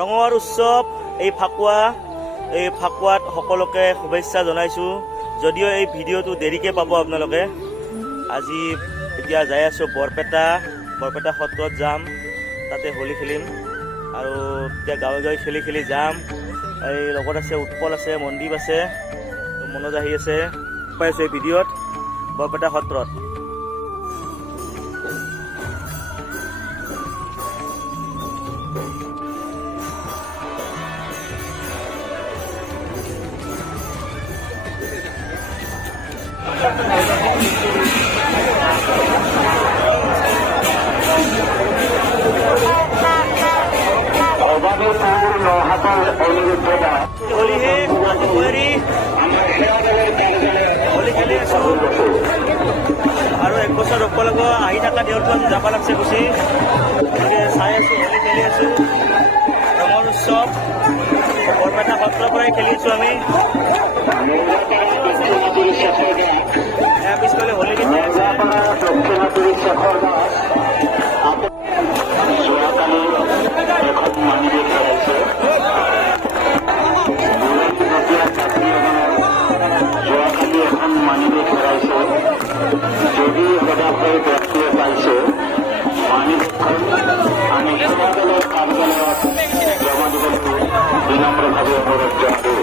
ৰঙৰ উৎসৱ এই ফাকুৱাত সকলোকে শুভেচ্ছা জনাইছোঁ। যদিও এই ভিডিঅ'টো দেৰিকৈ পাব আপোনালোকে। আজি এতিয়া যাই আছোঁ বৰপেটা সত্ৰত যাম, তাতে হোলী খেলিম আৰু এতিয়া গাঁৱে খেলি যাম। এই লগত আছে উৎপল আছে, মনদীপ আছে, মনোজ আহি আছে, পাই আছোঁ এই ভিডিঅ'ত বৰপেটা সত্ৰত। হোলীহে আজি কুঁৱৰী হোলী খেলি আছোঁ আৰু 1 বছৰ ৰ'ব লাগিব। আহি থকা দেওলটো আমি যাব লাগছে গুচি, গতিকে চাই আছোঁ, হোলী খেলি আছোঁ। ৰঙৰ উৎসৱ বৰপেটা সত্ৰৰ পৰাই খেলি আছোঁ আমি। পিছফালে হোলী খেলি আছে। যদি সদায় ব্যক্তিয়ে পাইছে মানিকখন আমি সমাজৰ কাৰ্যালয়ত জমা দিবলৈ বিনম্ৰভাৱে অনুৰোধ জনাইছোঁ।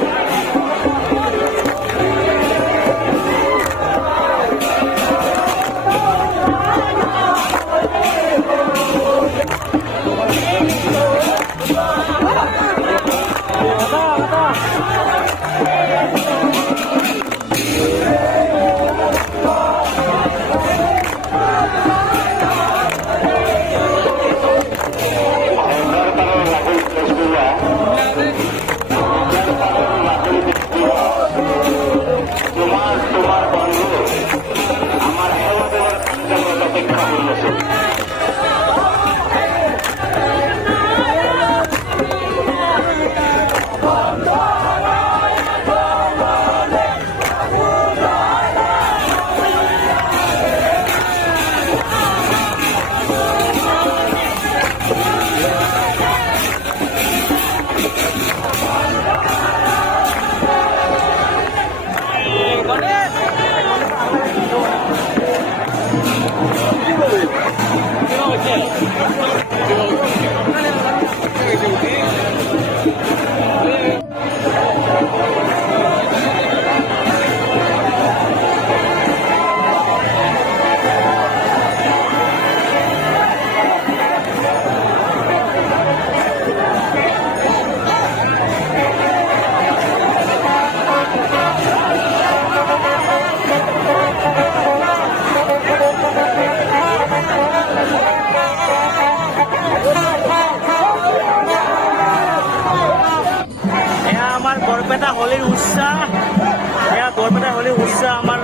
বৰপেটা হোলীৰ উৎসাহ, বৰপেটা হোলীৰ উৎসাহ আমাৰ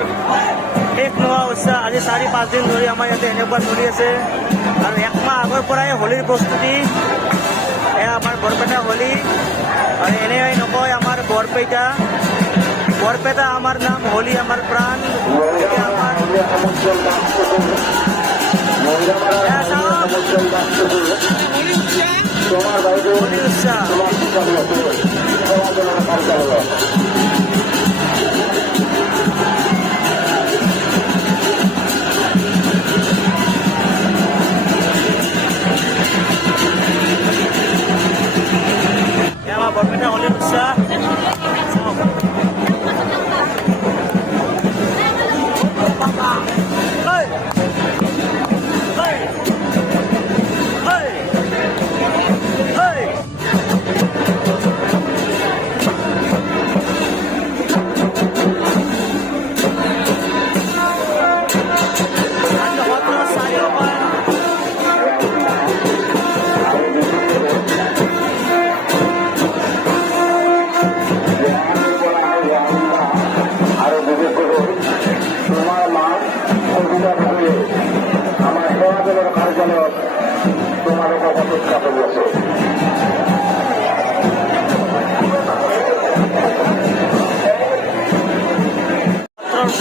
শেষ নোহোৱা উৎসাহ। আজি 4-5 দিন ধৰি আমাৰ ইয়াতে এনেকুৱা চলি আছে আৰু 1 মাহ আগৰ পৰাই হোলীৰ প্ৰস্তুতি। আমাৰ বৰপেটা হোলী আৰু এনেই নকয় আমাৰ বৰপেটা আমাৰ নাম, হোলী আমাৰ প্ৰাণ। আমাৰ হোলী উৎসাহ আমার বরপেটা হোলির উৎসাহ।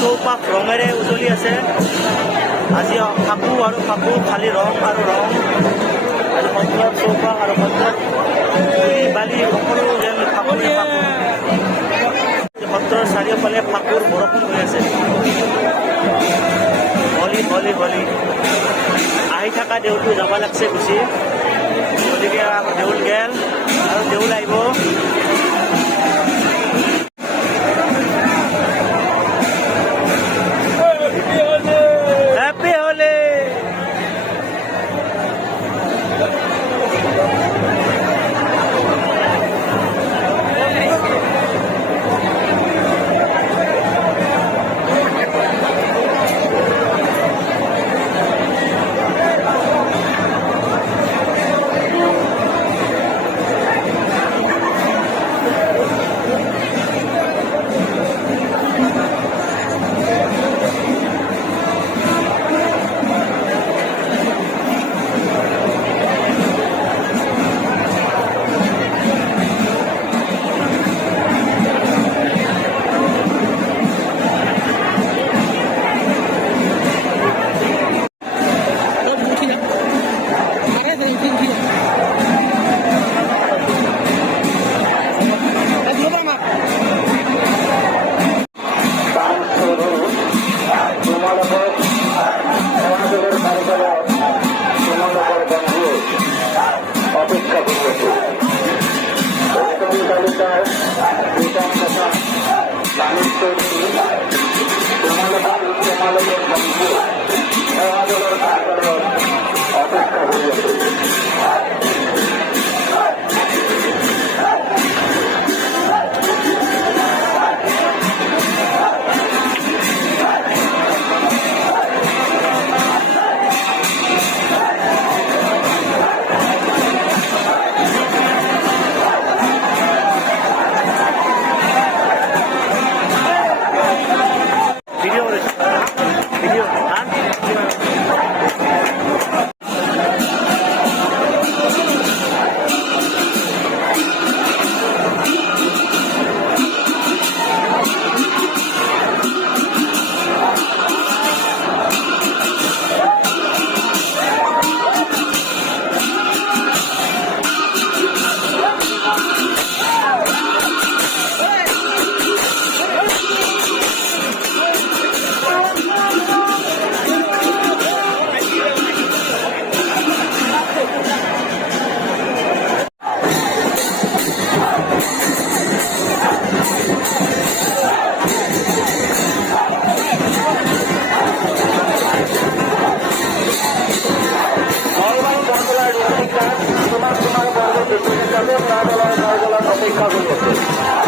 চৌপাশ ৰঙেৰে উজলি আছে। আজি ফাকু আৰু ফাকু, খালি ৰং আৰু ৰং। সত্ৰৰ চৌপাশ আৰু সত্ৰত সত্ৰৰ চাৰিওফালে ফাকুৰ বৰষুণ হৈ আছে। হলি হলি হলি আহি থকা দেউলটো যাব লাগছে গুচি, গতিকে দেউল গেল আৰু দেউল আহিব। হ্যাপি হলি। অপেক্ষা করেছে তালিকায় অপেক্ষা করেছে। ভিডিও করেছে ভিডিও অপেক্ষা করেছে।